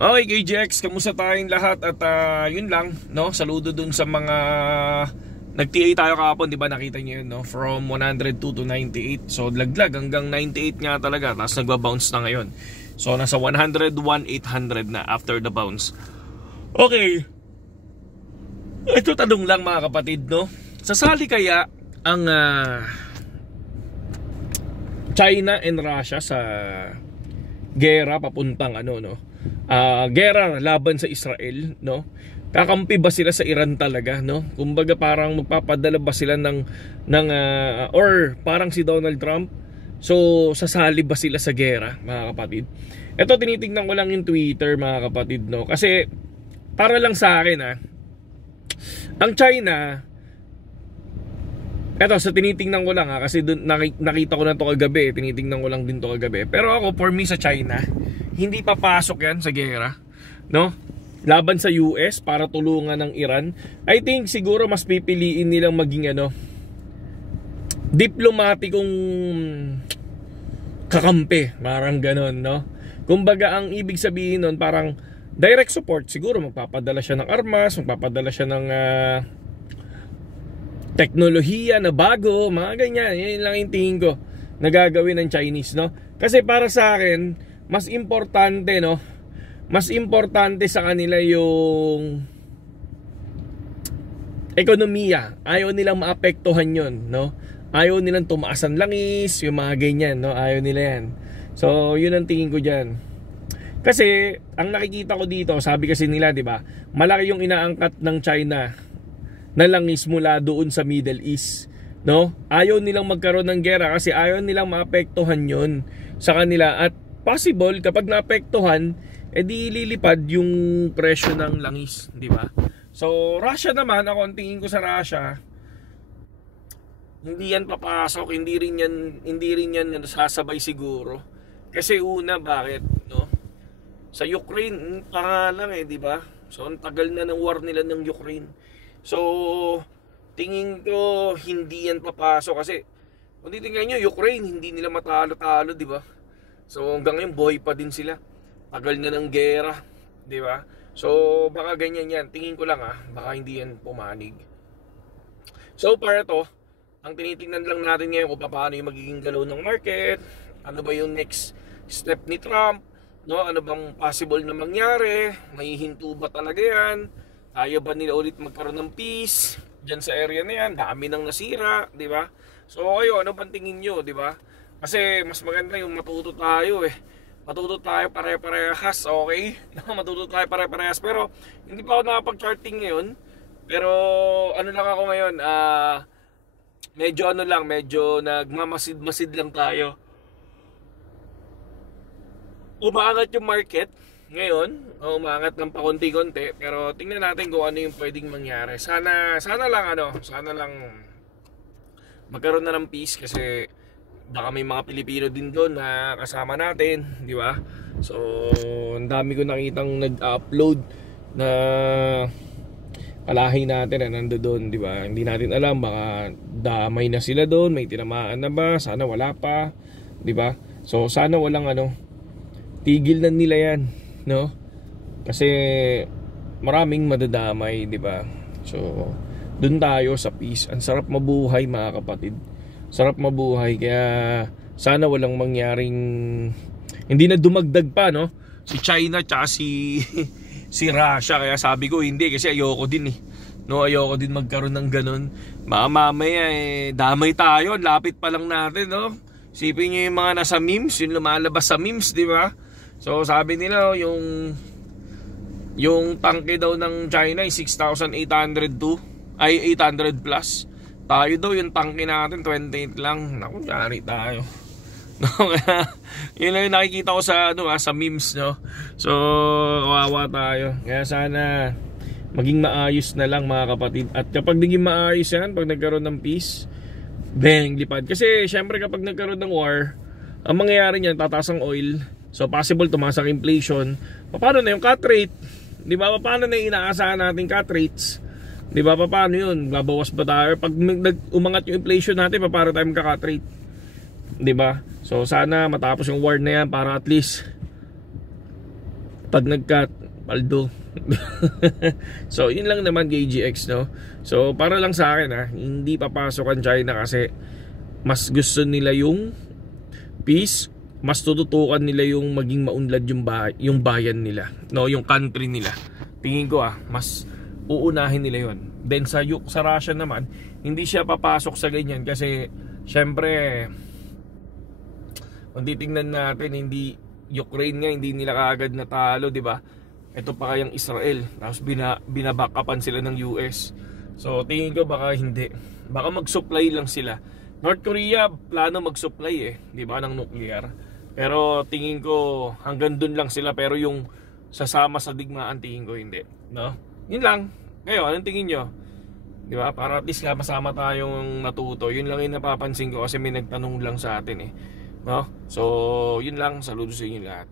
Okay, KJX, kamusta tayong lahat? At yun lang, no? Saludo dun sa mga nag-TA tayo kahapon, di ba? Nakita niyo yun, no? From 102 to 98. So laglag hanggang 98 nga talaga. Tapos nagba-bounce na ngayon. So nasa 101,800 na after the bounce. Okay. Ito tanong lang mga kapatid, no? Sasali kaya ang China and Russia sa gera papuntang ano, no? Gera laban sa Israel, no? Kakampi ba sila sa Iran talaga, no? Kumbaga parang magpapadala ba sila ng or parang si Donald Trump, so sasali ba sila sa gera, mga kapatid? Ito tinitingnan ko lang yung Twitter, mga kapatid, no? Kasi para lang sa akin, ang China, eto sa tinitingnan ko lang kasi dun, nakita ko na to kagabi, tinitingnan ko lang din to kagabi. Pero ako, for me sa China, hindi papasok yan sa gera, no? Laban sa US para tulungan ng Iran. I think siguro mas pipiliin nilang maging diplomatikong kakampi, parang ganon, no? Kumbaga ang ibig sabihin nun parang direct support. Siguro magpapadala siya ng armas, magpapadala siya ng teknolohiya na bago, mga ganyan. Yan lang yung tingin ko na gagawin ng Chinese, no? Kasi para sa akin, mas importante, no? Mas importante sa kanila yung ekonomiya. Ayaw nilang maapektuhan yon, no? Ayaw nilang tumaas ang langis, yung mga ganyan, no? Ayaw nila yan. So, yun ang tingin ko dyan. Kasi, ang nakikita ko dito, sabi kasi nila, di ba? Malaki yung inaangkat ng China na langis mula doon sa Middle East, no? Ayaw nilang magkaroon ng gera kasi ayaw nilang maapektuhan yon sa kanila. At possible kapag naapektuhan, edi lilipad yung presyo ng langis, di ba? So Russia naman, ako ang tingin ko sa Russia, hindi yan papasok, hindi rin yan sasabay siguro. Kasi una, bakit, no? Sa Ukraine, lang di ba? So ang tagal na ng war nila ng Ukraine. So tingin ko hindi yan papasok kasi kung titingnan nyo, Ukraine, hindi nila matalo-talo, di ba? So hanggang ngayon buhay pa din sila. Tagal na ng gera, di ba? So baka ganyan yan. Tingin ko lang baka hindi yan pumanig. So para to, ang tinitingnan lang natin ngayon kung paano yung magiging galaw ng market, ano ba yung next step ni Trump, no? Ano bang possible na mangyari, may hinto ba talaga yan, kaya ba nila ulit magkaroon ng peace dyan sa area na yan, dami nang nasira, di ba? So kayo, ano bang tingin nyo, di ba? Kasi mas maganda yung matuto tayo matuto tayo pare-parehas, okay? Matuto tayo pare-parehas, pero hindi pa ako nakapag-charting ngayon. Pero ano lang ako ngayon, medyo nagmamasid-masid lang tayo. Umaangat yung market ngayon, umaangat ng pakunti-kunti, pero tingnan natin kung ano yung pwedeng mangyari. Sana lang magkaroon na ng peace kasi baka may mga Pilipino din doon na kasama natin, di ba? So, ang dami ko nakitang nag-upload na kalahi natin na nandoon, di ba? Hindi natin alam, baka damay na sila doon, may tinamaan na ba? Sana wala pa, di ba? So, sana walang tigil na nila yan, no? Kasi maraming madadamay, di ba? So, doon tayo sa peace. Ang sarap mabuhay, mga kapatid. Sarap mabuhay, kaya sana walang mangyaring hindi na dumagdag pa, no? Si China tsaka si Russia. Kaya sabi ko hindi, kasi ayoko din no, ayoko din magkaroon ng ganun. Mamaya damay tayo, lapit pa lang natin, no? Sipin niyo yung mga nasa memes, yung lumalabas sa memes, di ba? So sabi nila yung tangke daw ng China ay 6,802 ay 800 plus. Tayo daw yung tangke natin 28 lang. Naku, yari tayo. No, yun lang yung nakikita ko sa sa memes, no. So kawawa tayo. Kaya sana maging maayos na lang, mga kapatid. At kapag naging maayos yan, pag nagkaroon ng peace, bang, lipad. Kasi syempre kapag nagkaroon ng war, ang mangyayari niyan, tataas ang oil. So possible tumaas ang inflation. Paano na yung cut rate? Di ba? Paano na yung inaasahan natin cut rates? Di ba? Paano yun? Babawas ba tayo? Pag umangat yung inflation natin, paano tayo magka-cut rate? Di ba? So sana matapos yung war na yan para at least Pag nag-cut, paldo. So yun lang naman KGX, no. So para lang sa akin hindi papasok ang China kasi mas gusto nila yung peace, mas tututukan nila yung maging maunlad yung bayan nila, no, yung country nila. Tingin ko mas uunahin nila yon. Then sa Russia naman, hindi siya papasok sa ganyan kasi syempre kung titingnan natin, hindi Ukraine nga, hindi nila kaagad natalo, di ba? Ito pa kayang Israel, tapos binabackupan sila ng US. So tingin ko baka hindi, baka mag-supply lang sila. North Korea plano mag-supply di ba, ng nuclear. Pero tingin ko hanggang dun lang sila, pero yung sasama sa digmaan tingin ko hindi, no? Yun lang. Kayo, anong tingin nyo? Di ba? Para at least masama tayong natuto. Yun lang yung napapansin ko kasi may nagtanong lang sa atin no? So, yun lang. Saludo sa inyo lahat.